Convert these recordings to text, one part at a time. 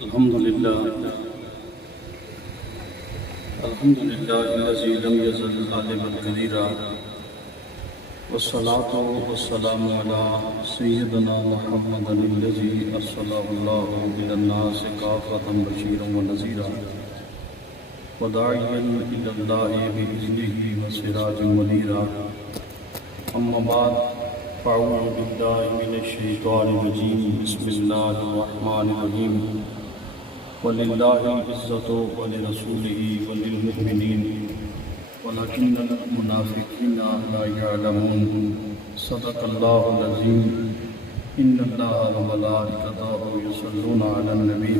الحمد لله الذي لم يزل غالبا كثيرا والصلاة والسلام على سيدنا محمد الذي أرسله الله إلى الناس كافة بشيرا ونذيرا وداعيا إلى الله بإذنه وسراجا منيرا أما بعد فأعوذ بالله من الشيطان الرجيم بسم الله الرحمن الرحيم ولله العزة ولرسوله وللمؤمنين ولكن المنافقين لا يعلمون صدق الله العظيم إن الله وملائكته يصلون على النبي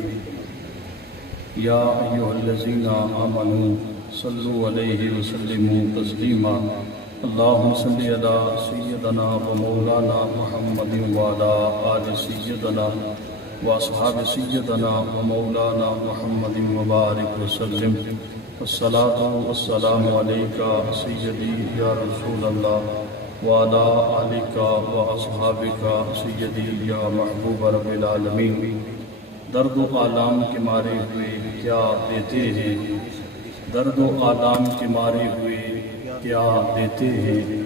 يا أيها الذين آمنوا صلوا عليه وسلموا تسليما اللهم صل على سيدنا ومولانا محمد وعلى آل سيدنا وأصحاب سيدنا ومولانا محمد وبارك وسلم والصلاة والسلام عليك سيدي يا رسول الله وعلى آلك وأصحابك سيدي يا محبوب رب العالمين درد و آلام کے مارے ہوئے کیا دیتے ہیں درد و آلام کے مارے ہوئے کیا دیتے ہیں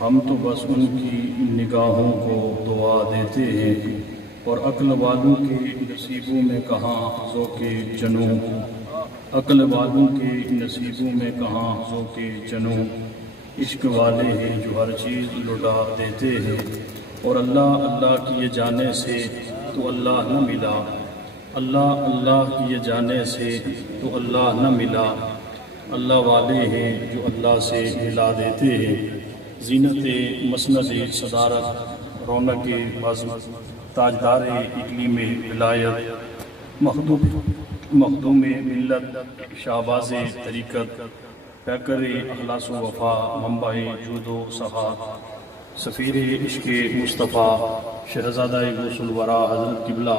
ہم تو بس ان کی نگاہوں کو دعا دیتے ہیں اور عقل والوں کے نصیبوں میں کہاں ذوق جنوں عقل والوں کے نصیبوں میں کہاں ذوق جنوں عشق والے ہیں جو ہر چیز لٹا دیتے ہیں اور اللہ اللہ کیے جانے سے تو اللہ نہ ملا اللہ اللہ کیے جانے سے تو اللہ نہ ملا اللہ والے ہیں جو اللہ سے ملا دیتے ہیں زینت مسند صدارت رونق بزم تاجدار اقلیم ولایت مخدوم ملت شہباز طریقت پیکر اخلاص و وفا منبع جود و سخا سفیر عشق مصطفیٰ شہزادہ غوث الورا حضرت قبلہ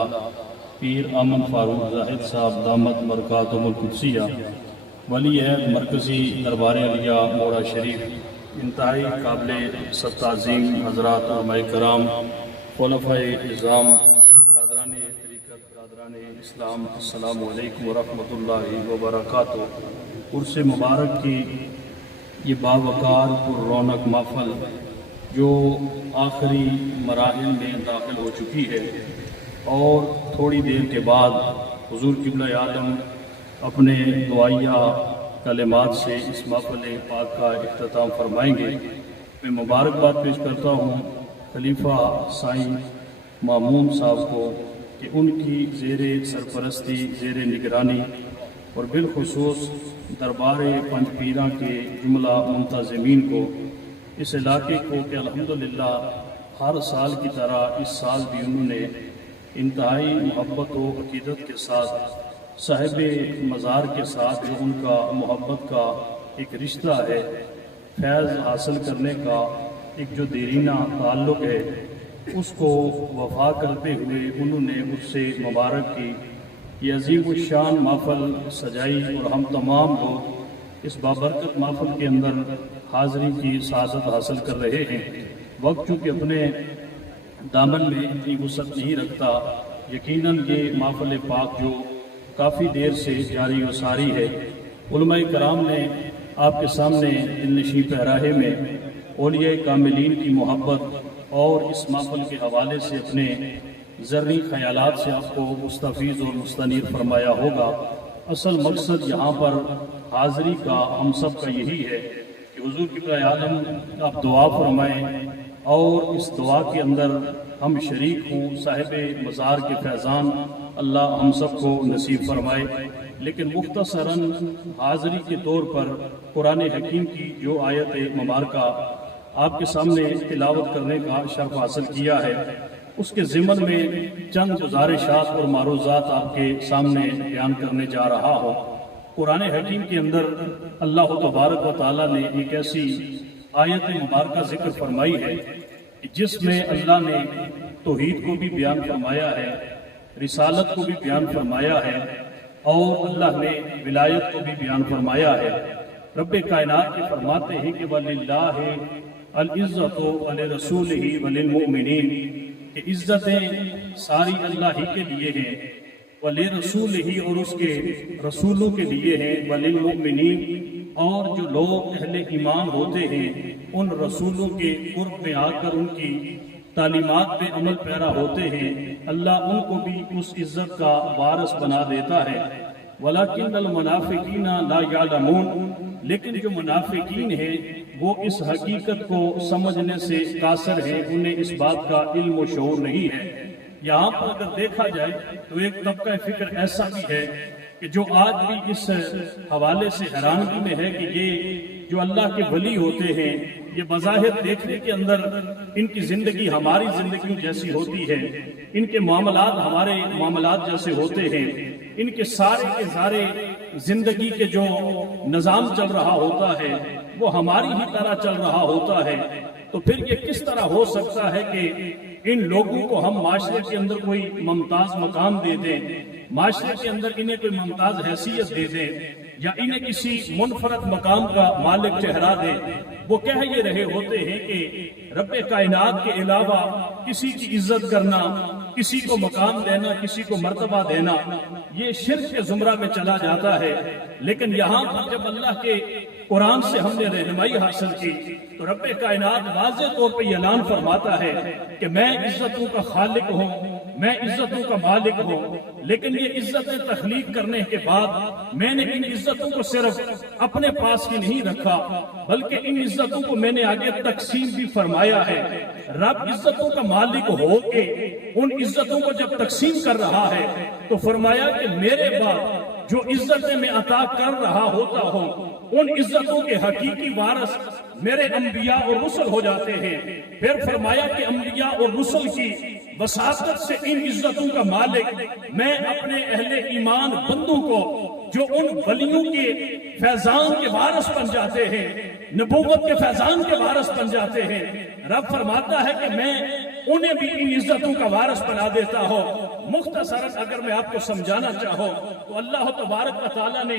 پیر آمن فاروق زاہد صاحب دامت برکاتہم القدسیہ ولی عہد مرکزی دربار علیہ مورا شریف انتہائی قابل تعظیم حضرات علماء کرام خلفائے اعظام برادران طریقت برادران اسلام السلام علیکم ورحمۃ اللہ وبرکاتہ عرس مبارک کی یہ باوقار پر رونق محفل جو آخری مراحل میں داخل ہو چکی ہے اور تھوڑی دیر کے بعد حضور قبلہ عالم اپنے دعائیہ کلمات سے اس محفل پاک کا اختتام فرمائیں گے میں مبارکباد پیش کرتا ہوں خلیفہ سائیں مامون صاحب کو کہ ان کی زیر سرپرستی زیر نگرانی اور بالخصوص دربار پنج پیراں کے جملہ منتظمین کو اس علاقے کو کہ الحمدللہ ہر سال کی طرح اس سال بھی انہوں نے انتہائی محبت و عقیدت کے ساتھ صاحب مزار کے ساتھ جو ان کا محبت کا ایک رشتہ ہے فیض حاصل کرنے کا ایک جو دیرینہ تعلق ہے اس کو وفا کرتے ہوئے انہوں نے اس سے مبارک کی یہ عظیم الشان محفل سجائی اور ہم تمام لوگ اس بابرکت محفل کے اندر حاضری کی سعادت حاصل کر رہے ہیں وقت چونکہ اپنے دامن میں اتنی وسعت نہیں رکھتا یقیناً یہ محفل پاک جو کافی دیر سے جاری و ساری ہے علماء کرام نے آپ کے سامنے دل نشیں پہراہے میں اولیاء کاملین کی محبت اور اس محفل کے حوالے سے اپنے ذرنی خیالات سے آپ کو مستفیض اور مستنیر فرمایا ہوگا اصل مقصد یہاں پر حاضری کا ہم سب کا یہی ہے کہ حضور قبلہ عالم آپ دعا فرمائیں اور اس دعا کے اندر ہم شریک ہوں صاحب مزار کے فیضان اللہ ہم سب کو نصیب فرمائے لیکن مختصراً حاضری کے طور پر قرآن حکیم کی جو آیت مبارکہ آپ کے سامنے تلاوت کرنے کا شرف حاصل کیا ہے اس کے ضمن میں چند گزارشات اور معروضات آپ کے سامنے بیان کرنے جا رہا ہوں قرآن حکیم کے اندر اللہ تبارک و تعالیٰ نے ایک ایسی آیت مبارکہ ذکر فرمائی ہے جس میں اللہ نے توحید کو بھی بیان فرمایا ہے رسالت کو بھی بیان فرمایا ہے اور اللہ نے ولایت کو بھی بیان فرمایا ہے رب کائنات کے فرماتے ہیں کہ وَلِلَّهِ الْعِزَّةُ وَلِرَسُولِهِ وَلِلْمُؤْمِنِينَ کہ عزتیں ساری اللہ ہی کے لیے ہیں وَلِرَسُولِهِ اور اس کے رسولوں کے لیے ہے، وَلِلْمُؤْمِنِينَ اور جو لوگ اہل ایمان ہوتے ہیں ان رسولوں کے قرب میں آ کر ان کی تعلیمات پہ عمل پیرا ہوتے ہیں، اللہ ان کو بھی اس عزت کا وارث بنا دیتا ہے۔ وَلَكِنَّ الْمُنَافِقِينَ لَا يَعْلَمُونَ لیکن جو منافقین ہیں وہ اس حقیقت کو سمجھنے سے قاصر ہیں، انہیں اس بات کا علم و شعور نہیں ہے۔ یہاں پر اگر دیکھا جائے تو ایک طبقہ فکر ایسا بھی ہے کہ جو آج بھی اس حوالے سے حیرانگی میں ہے کہ یہ جو اللہ کے ولی ہوتے ہیں یہ بظاہر دیکھنے کے اندر ان کی زندگی ہماری زندگی جیسی ہوتی ہے، ان کے معاملات ہمارے معاملات جیسے ہوتے ہیں، ان کے سارے زندگی کے جو نظام چل رہا ہوتا ہے وہ ہماری ہی طرح چل رہا ہوتا ہے، تو پھر یہ کس طرح ہو سکتا ہے کہ ان لوگوں کو ہم معاشرے کے اندر کوئی ممتاز مقام دے دیں، معاشرے کے اندر انہیں کوئی ممتاز حیثیت دے دیں، یا انہیں کسی منفرد مقام کا مالک ٹھہرا دیں۔ وہ کہہ یہ رہے ہوتے ہیں کہ رب کائنات کے علاوہ کسی کی عزت کرنا، کسی کو مقام دینا، کسی کو مرتبہ دینا، یہ شرک کے زمرہ میں چلا جاتا ہے۔ لیکن یہاں پر جب اللہ کے قرآن سے ہم نے رہنمائی حاصل کی تو رب کائنات واضح طور پہ اعلان فرماتا ہے کہ میں عزتوں کا خالق ہوں، میں عزتوں کا مالک ہوں، لیکن یہ عزتیں تخلیق کرنے کے بعد میں نے ان عزتوں کو صرف اپنے پاس ہی نہیں رکھا بلکہ ان عزتوں کو میں نے آگے تقسیم بھی فرمایا ہے۔ رب عزتوں کا مالک ہو کے ان عزتوں کو جب تقسیم کر رہا ہے تو فرمایا کہ میرے بعد جو عزتیں میں عطا کر رہا ہوتا ہوں ان عزتوں کے حقیقی وارث میرے انبیاء اور رسل ہو جاتے ہیں۔ پھر فرمایا کہ انبیاء اور رسل کی وساطت سے ان عزتوں کا مالک میں اپنے اہل ایمان بندوں کو جو ان ولیوں کے فیضان کے وارث بن جاتے ہیں، نبوت کے فیضان کے وارث بن جاتے ہیں، رب فرماتا ہے کہ میں انہیں بھی ان عزتوں کا وارث بنا دیتا ہوں۔ مختصراً اگر میں آپ کو سمجھانا چاہوں تو اللہ تبارک و تعالیٰ نے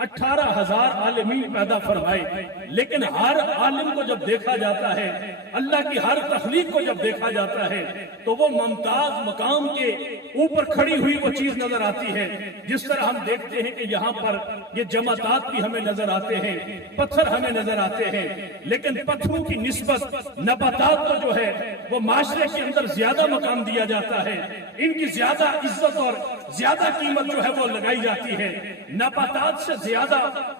18,000 عالمین پیدا فرمائے، لیکن ہر عالم کو جب دیکھا جاتا ہے، اللہ کی ہر تخلیق کو جب دیکھا جاتا ہے تو وہ ممتاز مقام کے اوپر کھڑی ہوئی وہ چیز نظر آتی ہے۔ جس طرح ہم دیکھتے ہیں کہ یہاں پر یہ جماعتات بھی ہمیں نظر آتے ہیں، پتھر ہمیں نظر آتے ہیں، لیکن پتھروں کی نسبت نباتات کو جو ہے وہ معاشرے کے اندر زیادہ مقام دیا جاتا ہے، ان کی زیادہ عزت اور زیادہ قیمت جو ہے وہ لگائی جاتی ہے۔ نباتات سے زیادہ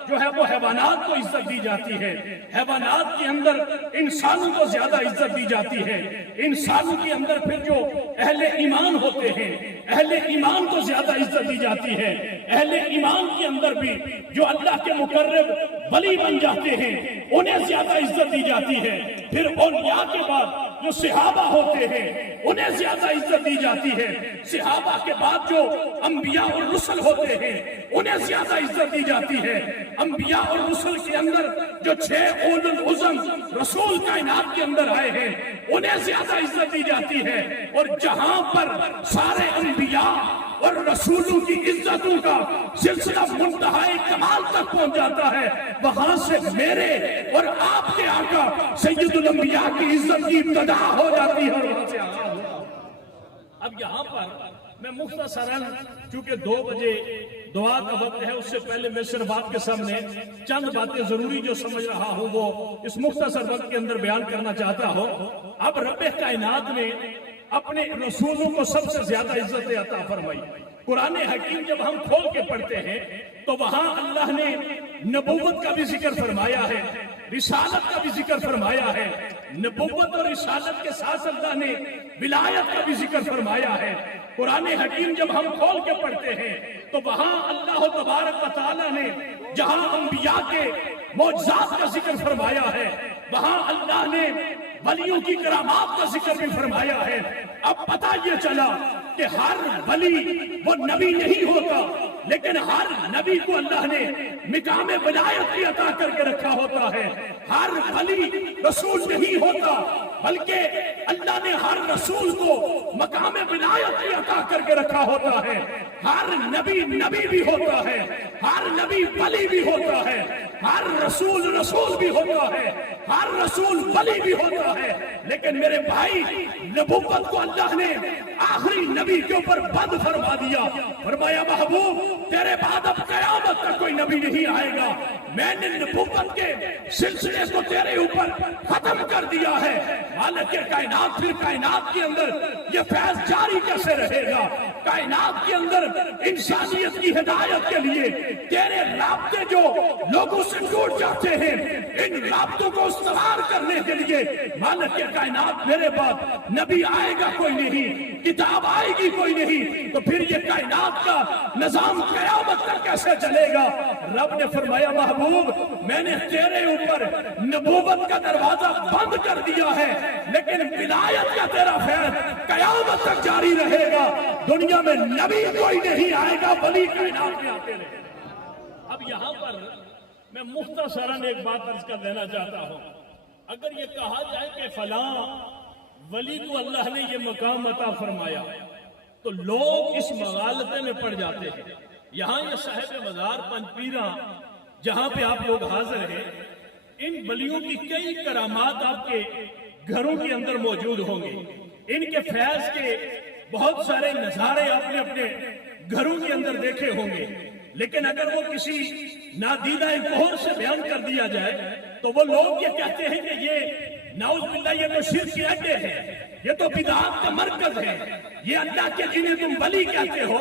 جو ہے وہ حیوانات کو عزت دی جاتی ہے، حیوانات کے اندر انسانوں کو زیادہ عزت دی جاتی ہے، انسانوں کے اندر پھر جو اہل ایمان ہوتے ہیں اہل ایمان کو زیادہ عزت دی جاتی ہے، اہل ایمان کے اندر بھی جو اللہ کے مقرب ولی بن جاتے ہیں انہیں زیادہ عزت دی جاتی ہے۔ پھر اولیاء کے بعد جو صحابہ ہوتے ہیں انہیں زیادہ عزت دی جاتی ہے، صحابہ کے بعد جو انبیاء اور رسل ہوتے ہیں انہیں زیادہ عزت دی جاتی ہے۔ انبیاء اور رسل کے اندر جو 6 اولو العزم رسول کائنات کے اندر آئے ہیں انہیں زیادہ عزت دی جاتی ہے، اور جہاں پر سارے انبیاء اور رسولوں کی عزتوں کا سلسلہ منتہائی کمال تک پہنچ جاتا ہے، وہاں سے میرے اور آپ کے آقا سید الانبیاء کی عزت کی ابتدا ہو جاتی ہے اور وہاں سے آغاز ہوتا ہے۔ اب یہاں پر میں مختصراً چونکہ 2 بجے دعا کا وقت ہے، اس سے پہلے میں صرف آپ کے سامنے چند باتیں ضروری جو سمجھ رہا ہوں وہ اس مختصر وقت کے اندر بیان کرنا چاہتا ہوں۔ اب رب کائنات نے اپنے رسولوں کو سب سے زیادہ عزت عطا فرمائی۔ قرآن حکیم جب ہم کھول کے پڑھتے ہیں تو وہاں اللہ نے نبوت کا بھی ذکر فرمایا ہے، رسالت کا بھی ذکر فرمایا ہے، نبوت اور رسالت کے ساتھ اللہ نے ولایت کا بھی ذکر فرمایا ہے۔ قرآن حکیم جب ہم کھول کے پڑھتے ہیں تو وہاں اللہ تبارک و تعالیٰ نے جہاں انبیاء کے معجزات کا ذکر فرمایا ہے وہاں اللہ نے ولیوں کی کرامات کا ذکر بھی فرمایا ہے۔ اب پتہ یہ چلا کہ ہر ولی وہ نبی نہیں ہوتا، لیکن ہر نبی کو اللہ نے مقام ولایت کی عطا کر کے رکھا ہوتا ہے. ہر ولی رسول نہیں ہوتا بلکہ اللہ نے ہر رسول کو مقام ولایت کی عطا کر کے رکھا ہوتا ہے. ہر نبی نبی بھی ہوتا ہے, ہر نبی ولی بھی ہوتا ہے, ہر رسول رسول بھی ہوتا ہے, ہر رسول ولی بھی ہوتا ہے. لیکن میرے بھائی, نبوت کو اللہ نے آخری نبی کے اوپر بند فرما دیا. فرمایا محبوب تیرے بعد اب قیامت تک کوئی نبی نہیں آئے گا. میں نے نبوت کے سلسلے کو تیرے اوپر ختم کر دیا ہے. مالک کائنات پھر کائنات کے اندر یہ فیض جاری کیسے رہے گا؟ کائنات کے اندر انسانیت کی ہدایت کے لیے تیرے رابطے جو لوگوں سے ٹوٹ جاتے ہیں, ان رابطوں کو استوار کرنے کے لیے مالک کائنات میرے بعد نبی آئے گا کوئی نہیں, کتاب آئے گی کوئی نہیں, تو پھر یہ کائنات کا نظام قیامت تک کیسے چلے گا؟ رب نے فرمایا محبوب میں نے تیرے اوپر نبوت کا دروازہ بند کر دیا ہے, لیکن ولایت کا تیرا فیض قیامت تک جاری رہے گا. دنیا میں نبی کوئی نہیں آئے گا, ولی کائنات میں آتے رہے. اب یہاں پر میں مختصراً ایک بات عرض کر دینا چاہتا ہوں. اگر یہ کہا جائے کہ فلاں ولی کو اللہ نے یہ مقام عطا فرمایا تو لوگ اس مغالطے میں پڑ جاتے ہیں. یہاں یہ صاحب مزار پنج پیرہ جہاں پہ آپ لوگ حاضر ہیں, ان ولیوں کی کئی کرامات آپ کے گھروں کے اندر موجود ہوں گے. ان کے فیض کے بہت سارے نظارے آپ نے اپنے گھروں کے اندر دیکھے ہوں گے, لیکن اگر وہ کسی نادیدہ گوہر سے بیان کر دیا جائے تو وہ لوگ یہ کہتے ہیں کہ یہ نعوذ باللہ یہ تو شرک کے اڈے ہیں, یہ تو بدعات کا مرکز ہے, یہ اللہ کے جنہیں تم ولی کہتے ہو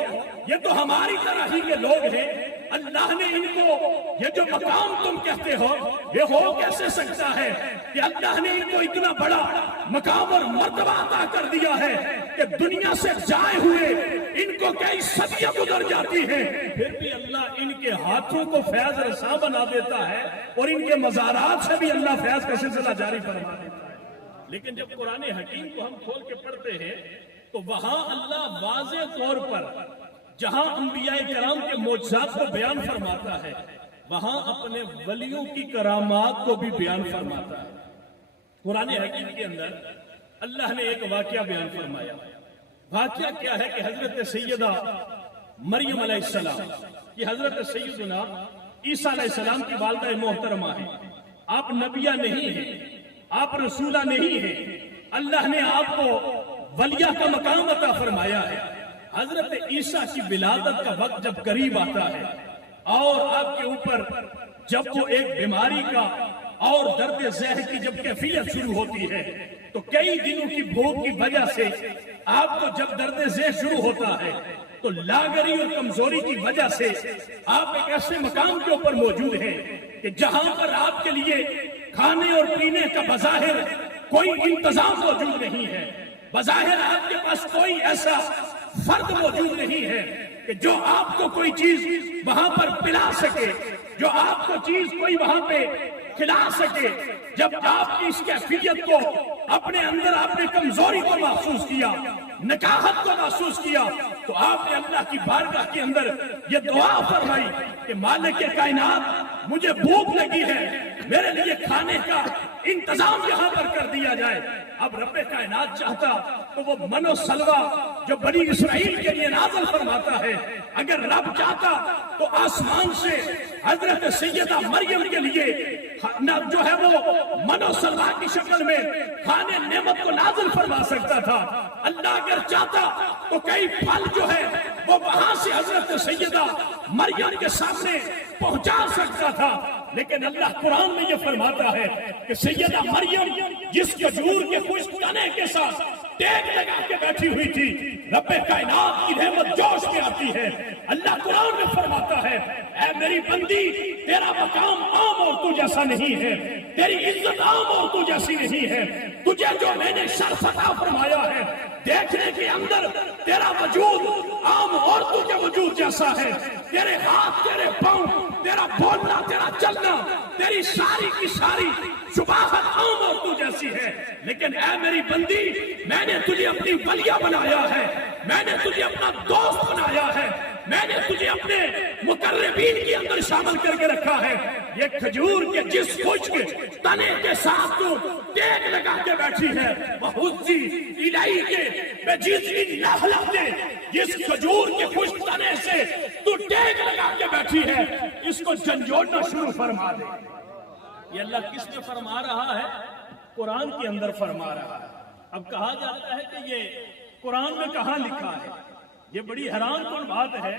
یہ تو ہماری طرح ہی کے لوگ ہیں. اللہ نے ان کو یہ جو مقام تم کہتے ہو یہ ہو کیسے سکتا ہے کہ اللہ نے ان کو اتنا بڑا مقام اور مرتبہ عطا کر دیا ہے کہ دنیا سے جائے ہوئے ان کو کئی صدیاں گزر جاتی ہیں, پھر بھی اللہ ان کے ہاتھوں کو فیض رساں بنا دیتا ہے اور ان کے مزارات سے بھی اللہ فیض کا سلسلہ جاری فرما دیتا ہے. لیکن جب قرآن حکیم کو ہم کھول کے پڑھتے ہیں تو وہاں اللہ واضح طور پر جہاں انبیاء کرام کے معجزات کو بیان فرماتا ہے وہاں اپنے ولیوں کی کرامات کو بھی بیان فرماتا ہے. قرآن حکیم کے اندر اللہ نے ایک واقعہ بیان فرمایا. واقعہ کیا ہے کہ حضرت سیدہ مریم علیہ السلام, یہ حضرت سیدنا عیسیٰ علیہ السلام کی والدہ محترمہ ہیں. آپ نبیہ نہیں ہیں, آپ رسولہ نہیں ہیں, اللہ نے آپ کو ولیہ کا مقام عطا فرمایا ہے. حضرت عیسیٰ کی ولادت کا وقت جب قریب آتا ہے اور آپ کے اوپر جب وہ ایک بیماری کا اور درد ذہن کی جب کیفیت شروع ہوتی ہے تو کئی دنوں کی بھوک کی وجہ سے آپ کو جب درد ذہن شروع ہوتا ہے تو لاغری اور کمزوری کی وجہ سے آپ ایک ایسے مقام کے اوپر موجود ہیں کہ جہاں پر آپ کے لیے کھانے اور پینے کا بظاہر کوئی انتظام موجود نہیں ہے, بظاہر آپ کے پاس کوئی ایسا فرد موجود نہیں ہے کہ جو آپ کو کوئی چیز وہاں پر پلا سکے, جو آپ کو چیز کوئی وہاں پہ کھلا سکے. جب آپ کی اس کیفیت کو اپنے اندر آپ نے کمزوری کو محسوس کیا, نکاہت کو محسوس کیا, تو آپ نے اللہ کی بارگاہ کے اندر یہ دعا فرمائی کہ مالک کائنات مجھے بھوک لگی ہے, میرے لیے کھانے کا انتظام یہاں پر کر دیا جائے. اب رب کائنات چاہتا تو وہ من و سلوہ جو بنی اسرائیل کے لیے نازل فرماتا ہے, اگر رب چاہتا تو آسمان سے حضرت سیدہ مریم کے لیے جو ہے وہ من و سلوہ کی شکل میں کھانے نعمت کو نازل فرما سکتا تھا. اللہ اگر چاہتا تو کئی پھل جو ہے وہ وہاں سے حضرت سیدہ مریم کے سامنے پہنچا سکتا تھا, لیکن اللہ قرآن میں یہ فرماتا ہے کہ سیدہ مریم جس کھجور کے خشک تنے کے ساتھ ٹیک لگا کے بیٹھی ہوئی تھی, رب کائنات کی رحمت جوش میں آتی ہے. اللہ قرآن میں فرماتا ہے اے میری بندی تیرا مقام عام اور تو جیسا نہیں ہے, تیری عزت عام اور تو جیسی نہیں ہے, تجھے جو میں نے شرف عطا فرمایا ہے دیکھنے کے اندر تیرا وجود عام عورتوں کے وجود جیسا ہے, تیرے ہاتھ تیرے پاؤں تیرا بولنا تیرا چلنا تیری ساری کی ساری شباہت عام عورتوں جیسی ہے. لیکن اے میری بندی میں نے تجھے اپنی ولیہ بنایا ہے, میں نے تجھے اپنا دوست بنایا ہے, میں نے تجھے اپنے مقربین کے اندر شامل کر کے رکھا ہے۔ یہ کھجور کے جس خشک تنے کے ساتھ تو ٹیک لگا کے بیٹھی ہے، وَحُزِّي إِلَيْكِ بِجِذْعِ النَّخْلَةِ، جس کھجور کے خشک تنے سے تو ٹیک لگا کے بیٹھی ہے، اس کو جھنجھوڑنا شروع فرما دے۔ یہ اللہ کس میں فرما رہا ہے؟ قرآن کے اندر فرما رہا ہے۔ اب کہا جاتا ہے کہ یہ قرآن میں کہاں لکھا ہے؟ یہ بڑی حیران کن بات ہے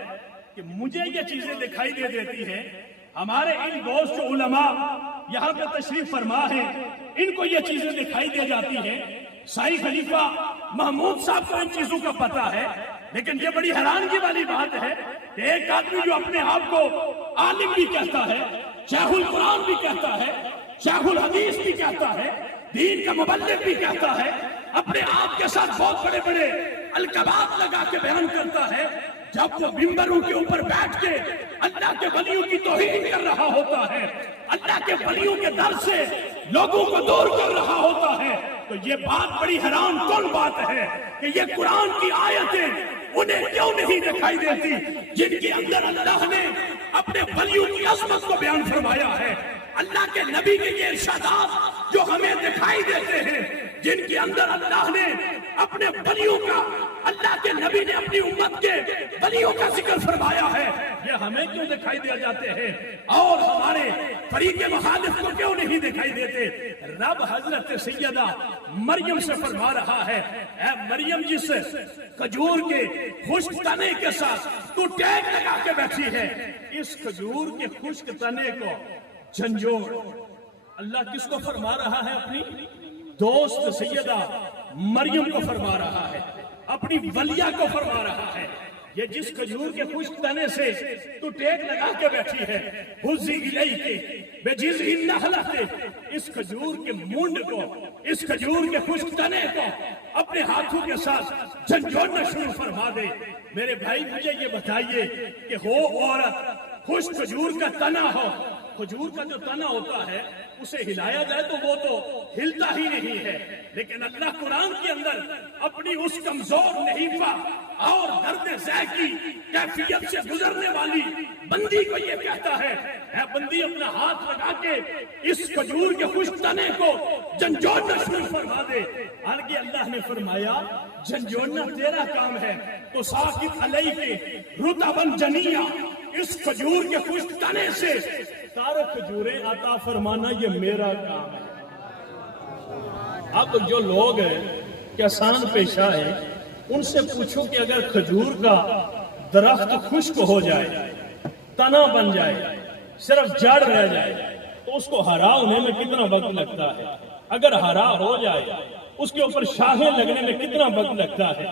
کہ مجھے یہ چیزیں دکھائی دے دیتی ہیں، ہمارے ان دوست علماء یہاں پہ تشریف فرما ہے، ان کو یہ چیزیں دکھائی دے جاتی ہیں۔ شاہی خلیفہ محمود صاحب کو ان چیزوں کا پتہ ہے، لیکن یہ بڑی حیرانگی والی بات ہے کہ ایک آدمی جو اپنے آپ کو عالم بھی کہتا ہے، شیخ القرآن بھی کہتا ہے، شیخ الحدیث بھی کہتا ہے، دین کا مبلغ بھی کہتا ہے، اپنے آپ کے ساتھ بہت بڑے بڑے القابات لگا کے بیان کرتا ہے، جب وہ ممبروں کے اوپر بیٹھ کے اللہ کے ولیوں کی توہین کر رہا ہوتا ہے، اللہ کے ولیوں کے در سے لوگوں کو دور کر رہا ہوتا ہے، تو یہ بات بڑی حیران کن بات ہے کہ یہ قرآن کی آیتیں انہیں کیوں نہیں دکھائی دیتی جن کے اندر اللہ نے اپنے ولیوں کی عظمت کو بیان فرمایا ہے۔ اللہ کے نبی کے یہ ارشادات جو ہمیں دکھائی دیتے ہیں، جن کے اندر اللہ نے اپنے ولیوں کا، اللہ کے نبی نے اپنی امت کے ولیوں کا ذکر فرمایا ہے، یہ ہمیں کیوں دکھائی دے جاتے ہیں اور ہمارے فریق مخالف کو کیوں نہیں دکھائی دیتے؟ رب حضرت سیدہ مریم سے فرما رہا ہے، اے مریم جس کھجور کے خشک تنے کے ساتھ تو ٹیک لگا کے بیٹھی ہے، اس کھجور کے خشک تنے کو جھنجھوڑ۔ اللہ کس کو فرما رہا ہے؟ اپنی دوست سیدہ مریم کو فرما رہا ہے، اپنی ولیہ کو فرما رہا ہے۔ یہ جس کھجور کے خشک تنے سے تو ٹیک لگا کے بیٹھی ہے، حُزِّي إِلَيْكِ بِجِذْعِ النَّخْلَةِ، اس کھجور کے مونڈ کو، اس کھجور کے خشک تنے کو اپنے ہاتھوں کے ساتھ جھنجھوڑنا شروع فرما دے۔ میرے بھائی مجھے یہ بتائیے کہ ہو عورت خشک کھجور کا تنا ہو، کھجور کا جو تنا ہوتا ہے اسے ہلایا جائے تو وہ تو ہلتا ہی نہیں ہے، لیکن اللہ قرآن کے اندر اپنی اس کمزور نحیفہ اور درد ذہ کی کیفیت سے گزرنے والی بندی کو یہ کہتا ہے، اے بندی اپنا ہاتھ لگا کے اس کھجور کے خشک تنے کو جھنجھوڑنا شروع فرما دے۔ آگے اللہ نے فرمایا جھنجھوڑنا تیرا کام ہے، تو ساقط علیک رطبا جنیا، اس کھجور کے خشک تنے سے تارو کھجوریں عطا فرمانا یہ میرا کام ہے۔ اب جو لوگ ہیں کہ آسان پیشہ ہے، ان سے پوچھو کہ اگر کھجور کا درخت خشک ہو جائے، تنا بن جائے، صرف جڑ رہ جائے، تو اس کو ہرا ہونے میں کتنا وقت لگتا ہے؟ اگر ہرا ہو جائے اس کے اوپر شاخیں لگنے میں کتنا وقت لگتا ہے؟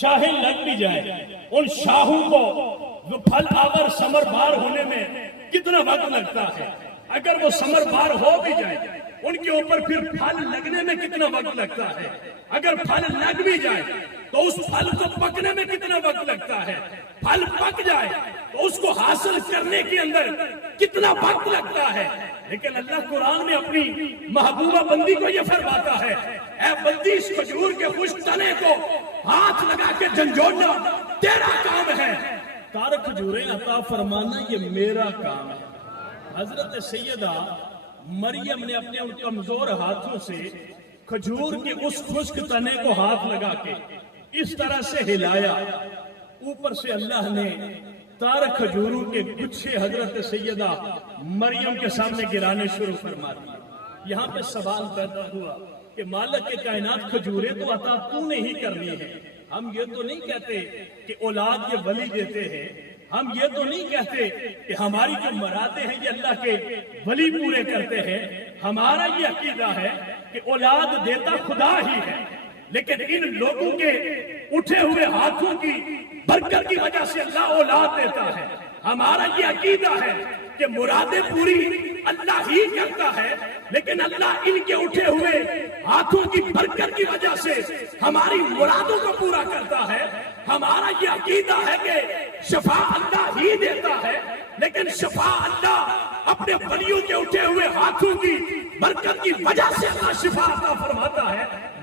شاخیں لگ بھی جائیں، ان شاخوں کو پھل آور ثمر بار ہونے میں کتنا وقت لگتا ہے؟ اگر وہ ثمر بار ہو بھی جائے ان کے اوپر پھر پھل لگنے میں کتنا وقت لگتا ہے؟ اگر پھل لگ بھی جائے تو اس پھل کو پکنے میں کتنا وقت لگتا ہے؟ پھل پک جائے تو اس کو حاصل کرنے کے اندر کتنا وقت لگتا ہے؟ لیکن اللہ قرآن میں اپنی محبوبہ بندی کو یہ فرماتا ہے، اے بندی اس کھجور کے خشک تنے کو ہاتھ لگا کے جھنجھوڑنا تیرا کام ہے، تارو کھجوریں عطا فرمانا یہ میرا کام ہے۔ حضرت سیدہ مریم نے اپنے ان کمزور ہاتھوں سے کھجور کے اس خشک تنے کو ہاتھ لگا کے اس طرح سے ہلایا، اوپر سے اللہ نے تارہ کھجوروں کے گچھے حضرت سیدہ مریم کے سامنے گرانے شروع فرما دیے۔ یہاں پہ سوال پیدا ہوا کہ مالک کے کائنات کھجوریں تو عطا تو نے ہی کرنی ہے، ہم یہ تو نہیں کہتے کہ اولاد یہ ولی دیتے ہیں، ہم یہ تو نہیں کہتے کہ ہماری جو مرادیں ہیں یہ اللہ کے ولی پورے کرتے ہیں، ہمارا یہ عقیدہ ہے کہ اولاد دیتا خدا ہی ہے، لیکن ان لوگوں کے اٹھے ہوئے ہاتھوں کی برکت کی وجہ سے اللہ اولاد دیتا ہے۔ ہمارا یہ عقیدہ ہے کہ مرادیں پوری اللہ ہی کرتا ہے، لیکن اللہ ان کے اٹھے ہوئے ہاتھوں کی برکت کی وجہ سے ہماری مرادوں کو پورا کرتا ہے۔ ہمارا یہ عقیدہ ہے کہ شفا اللہ ہی دیتا ہے، لیکن شفا اللہ اپنے ولیوں کے اٹھے ہوئے ہاتھوں کی برکت کی وجہ سے اللہ شفا عطا فرماتا ہے۔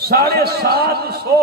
750